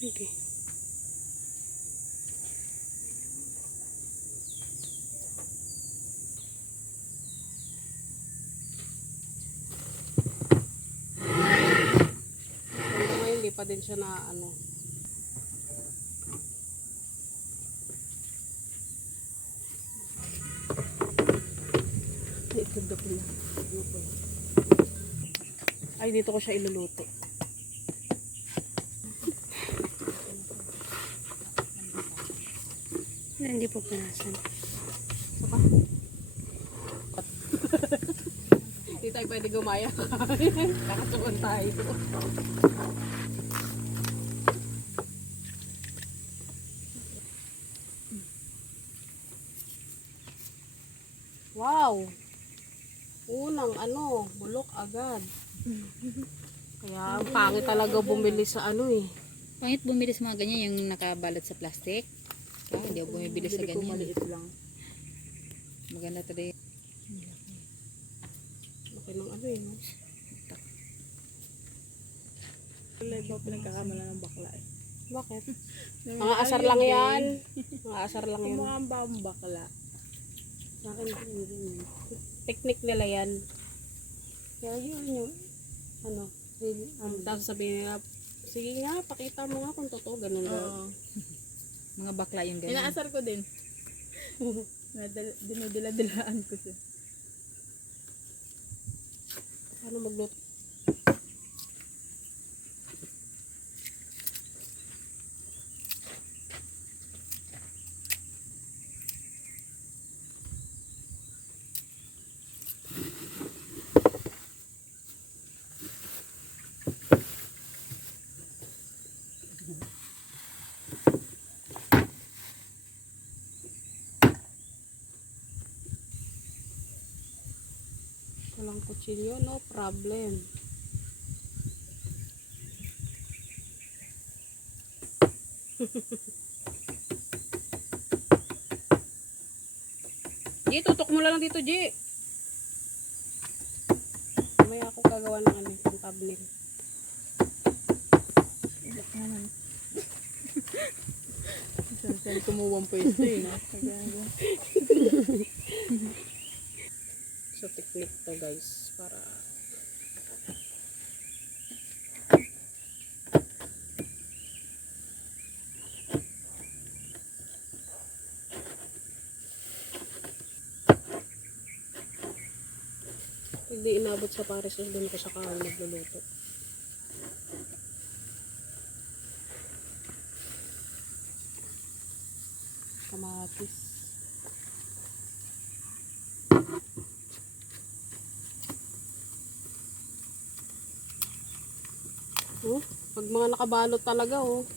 Okay. Hanggang ngayon, hindi pa din siya na ano. Ay, dito ko siya iluluto. Hindi po pinasan. Saka? Hindi tayo pwede gumaya. Kakasukan tayo. Wow! Unang ano, bulok agad. Kaya ang pangit talaga bumili sa ano eh. Pangit bumili sa mga ganyan, yung nakabalot sa plastic. Kaya hindi ako bumibili sa ganyan. Maliit lang. Maganda talaga. Okay ng ano eh. No? Wala ba pinagkakamala ng bakla eh. Bakit? Mga asar lang yan. Mga asar lang yan. Mga ang bakla. Sa akin, technique nila yan. Kaya yun yung, ano, tapos sabihin nila, sige nga, pakita mo nga kung totoo, ganun daw. Oo. Mga bakla yung ganyan. Inaasar ko din. Dinudila-dilaan ko siya. Paano magluto? Walang kutsilyo, no problem. G, tutok mo lang dito, G. May ako gagawa ng ano, ng tablet. Saan kumuwang pwesto eh. No? So, technique to guys, para hindi inabot sa pares, doon ako sa kahon nagluluto. Kamatis. Oh, pag mga nakabalot talaga, oh.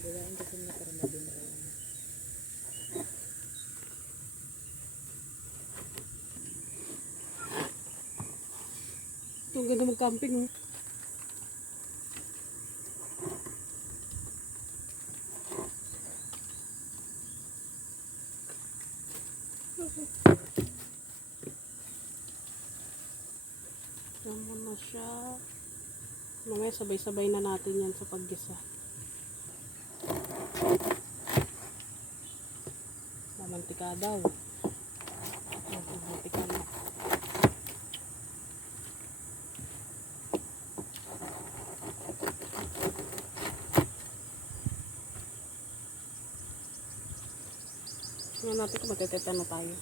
Dilaan ko sa mga para mabinara. Ito, ang ganda mag-camping, oh. Tama na siya. Mamaya sabay-sabay na natin yan sa paggisa. Mamantika daw. Mamantika na. Tingnan natin kung magkateta na tayo.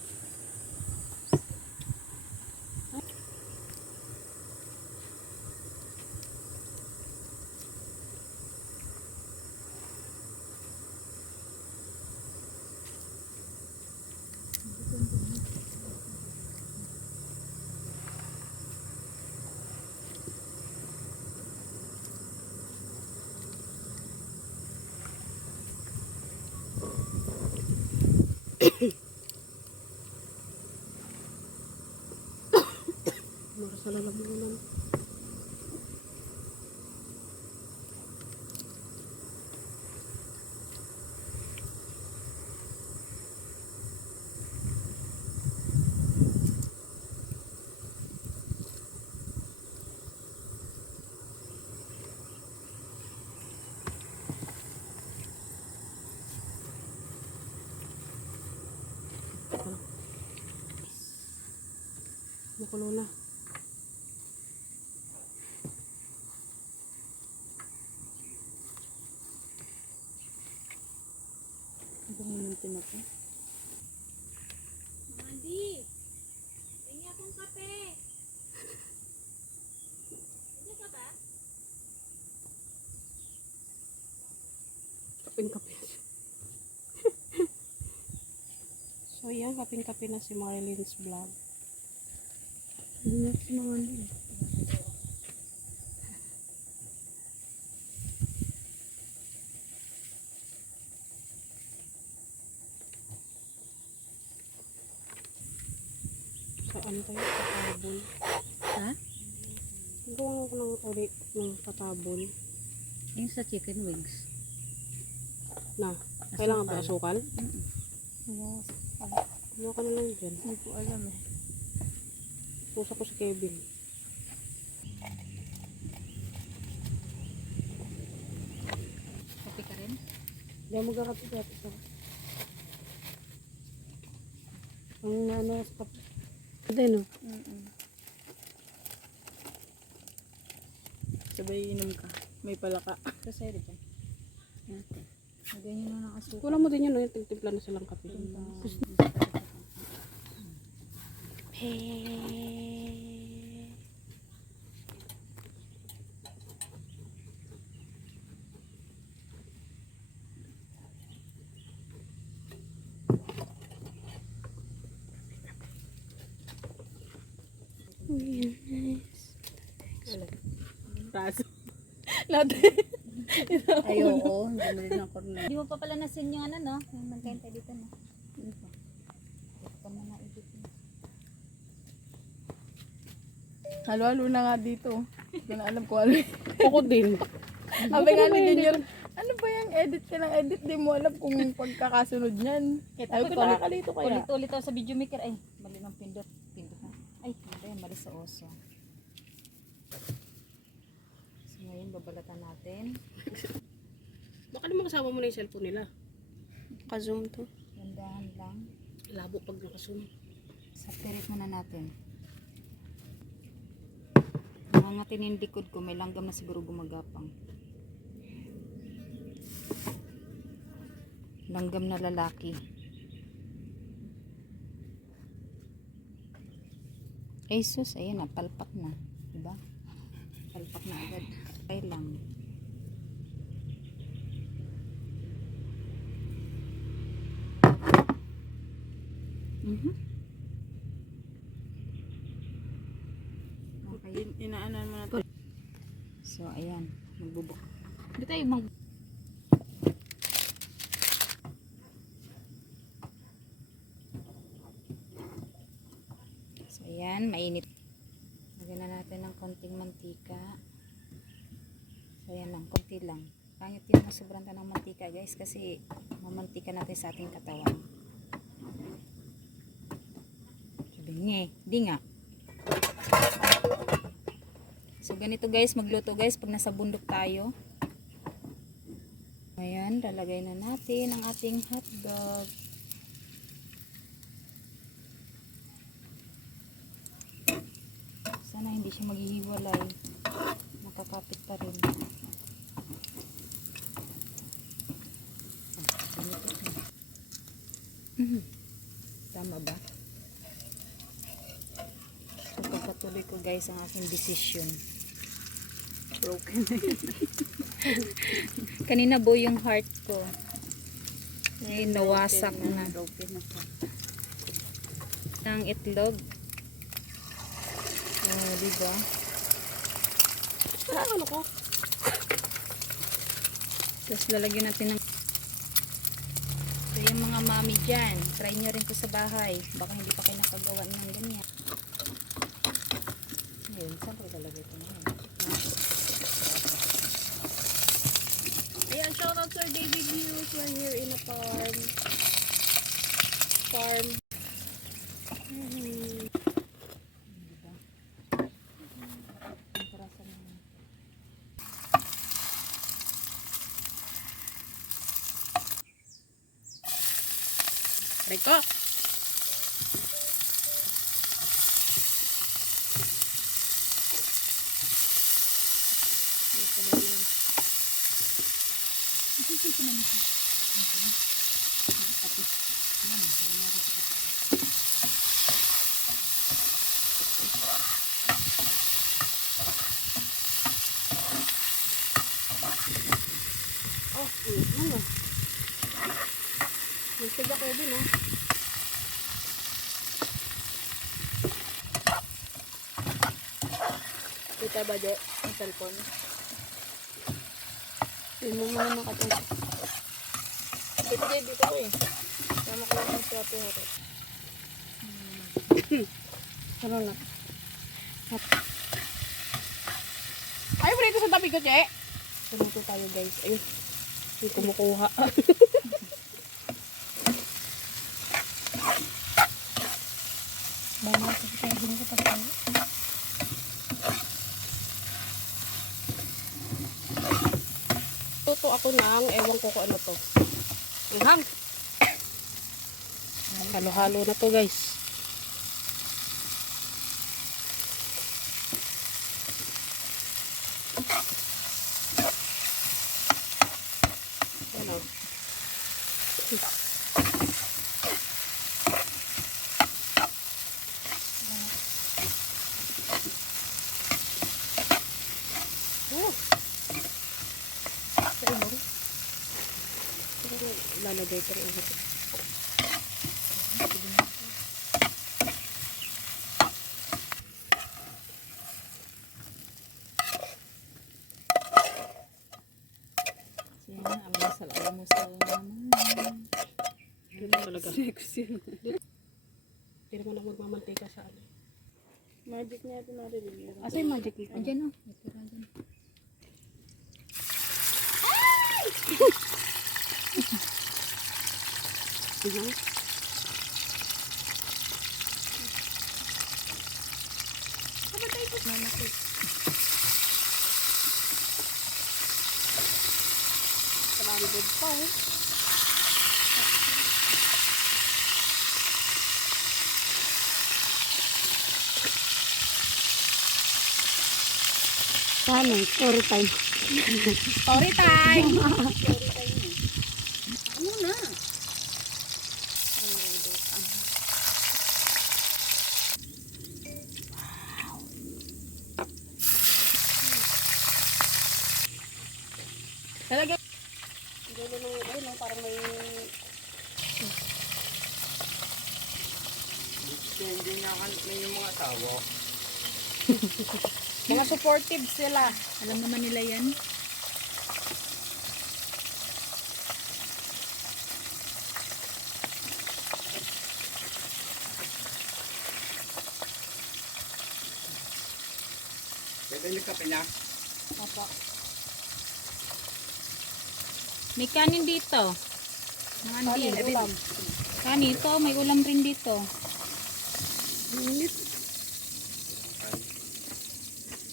Maras na lang naman. kumukulo na. Ang bango ng tinapa. Mandi, tingin akong kape. Hindi ka ba? Kapin-kape. So yan, kapin-kape na si Marilyn's vlog. Hindi na si Mama din. Saan tayo? Patabon. Ha? Gawa ko ng ulit ng patabon. Yung sa chicken wings. Na, kailangan ba asukal? Wala. Kumuha ka na lang dyan. Hindi ko alam eh. Pusa ko si Kevin. Kape ka rin? Hindi mo magkakape dati sa. Ang nano sa kape. Hindi no? Sabay inom ka. May palaka. Ito sa'yo, di ba? Ganyan na nakasuka. Kulang mo din yun, no? Yung tigtimpla na silang kape. Raso. Natin. Ay, oo. Hindi mo rin ako na. Hindi mo pa pala nasin yung ano, no? Yung magkain tayo dito, no? Ito. Ito mo na edit mo. Halo-halo na nga dito. Hindi ko na alam kung ano. Ako din. Sabi nga ni Junior, ano ba yung edit ka ng edit? Di mo alam kung pagkakasunod niyan. Sabi ko nakakalito kaya. Ulit-ulit ako sa video maker. Ay, mali ng pindot. Pindot na. Ay, hindi. Mali sa oso. So, ngayon, babalatan natin. Baka naman kasama mo na yung cellphone nila. Ka-zoom to. Gandahan lang. Labo pag naka-zoom. Sapirit muna natin. Nangangatin yung likod ko. May langgam na siguro gumagapang. Langgam na lalaki. Ay sus, ayan na, palpak na. Diba? Palpak na agad. Okay lang. Okay. Inaanan mo na to. So, ayan. Magbubuk. Hindi tayo mag... So, ayan. Mainit. Lagyan na natin ng konting mantika. So, ayan lang. Konti lang. Pangit yung masobrang ng mantika, guys. Kasi, mamantika natin sa ating katawan. Sabi nga. Di nga. So ganito guys, magluto guys pag nasa bundok tayo. Ayan, lalagay na natin ang ating hotdog. Sana hindi siya maghihiwalay. Nakakapit pa rin. Tama ba? So pagpatuloy ko guys ang aking decision. Broken. Kanina bo yung heart ko. Ay, nawasak na. Broken na siya. Ng itlog. Oh, diba? Ano ko? Tapos lalagyan natin ng... So yung mga mami dyan, try nyo rin to sa bahay. Baka hindi pa kayo nakagawa ng ganyan. Ayun, saan ko lalagay ito ngayon? Ayan, shoutout Sir David Hughes. We're here in a farm. Farm. Diba? Ang karasan naman. Rico! Oh, ano? Magsiga kayo din, oh. Kita ba, Je? Ang cellphone. Yun mo muna nakatulog. Dito, Je, dito ko eh. Tama ko lang yung plato mo. Ano na? Ay, prito sa tabi ko, Che. Prito tayo, guys. Ayun. Hindi kumukuha. Bago kasi kaya din ko pag Tuto ako ng, ewan ko kung ano to. Ihang. Halo-halo na to, guys. Ano? Oh. Lalagay ko rin ako. yan, almusal naman. Yun lang talaga. Sexy. Hindi naman ako magmamantika sa ano. Magic niya ito narinig. Asa yung magic nito? Andyan o, natira dyan. Kalambod pa eh. Paano? Story time. Story time! Ano na? Talaga. Dulo ng ayun, no? Parang may... Hindi niya may yung mga asawa. Mga supportive sila. Alam naman nila yan. Pwede yung kape na. Papa. May kanin dito. Mga andi. Ulam. Kanin ito, may ulam rin dito. Minit.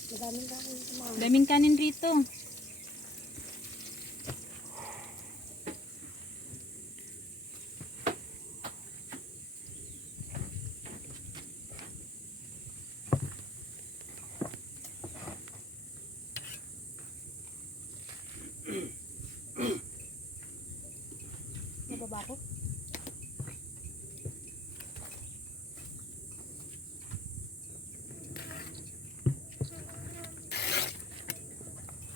Madaming kanin sa mga. Daming kanin rito. Nababa ko?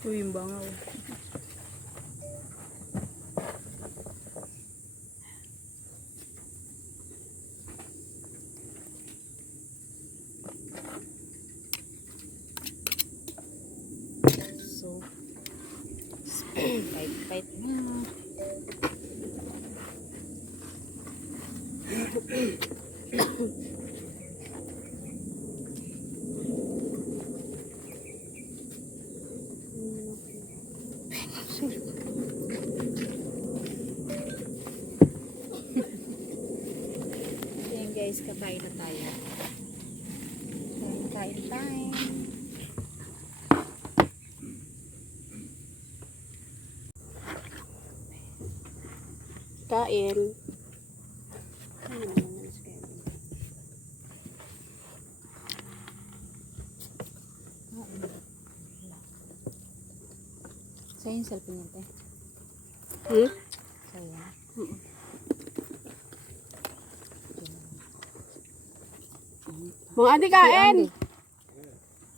Uy, yung bangaw. So, fight na. Ayan guys, kakain na tayo. Kain time. Kain. Ano naman yan sa kain? Sa'yo yung cellphone natin. Hmm? Sa'yo. Mga andi kain!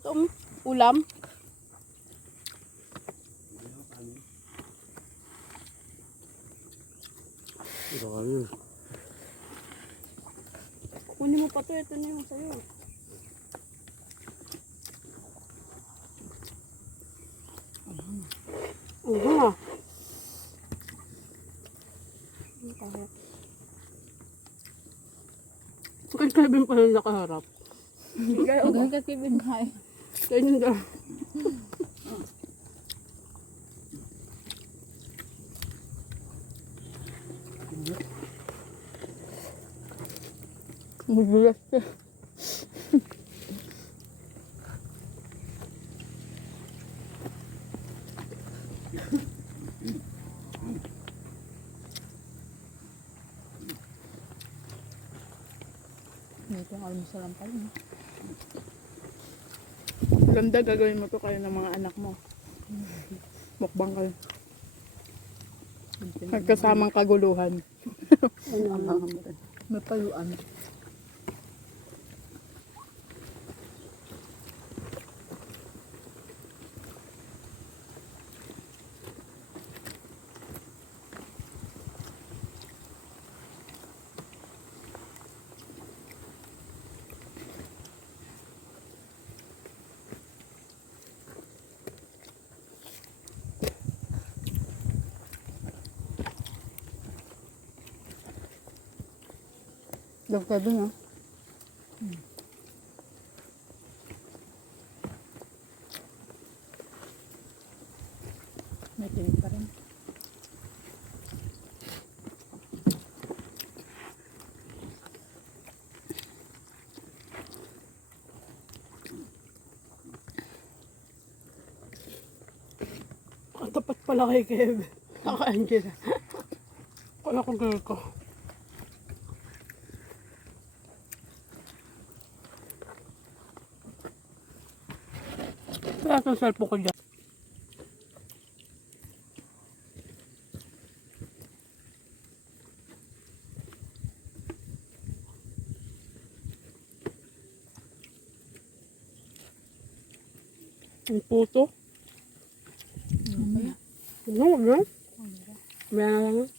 Ito, ulam. Kunin mo pa to, ito na yung sa'yo. Ah. Kay Kevin pa lang nakaharap. Hanggang kakibin nga eh. Ganyan daw. Magulas siya. Ito ang almusal ang pala. Ganda, gagawin mo to kayo ng mga anak mo. Mukbang kayo. Magkasamang kaguluhan. May paluan. Love ka dun, ah. May tinig pa rin. Katapat pala kay Kev. Naka-Angela. Kala ko girl ko. Kaya itong cellphone ko dyan. Ang puto. Ano kaya? Ano, wag na. Maya na lang.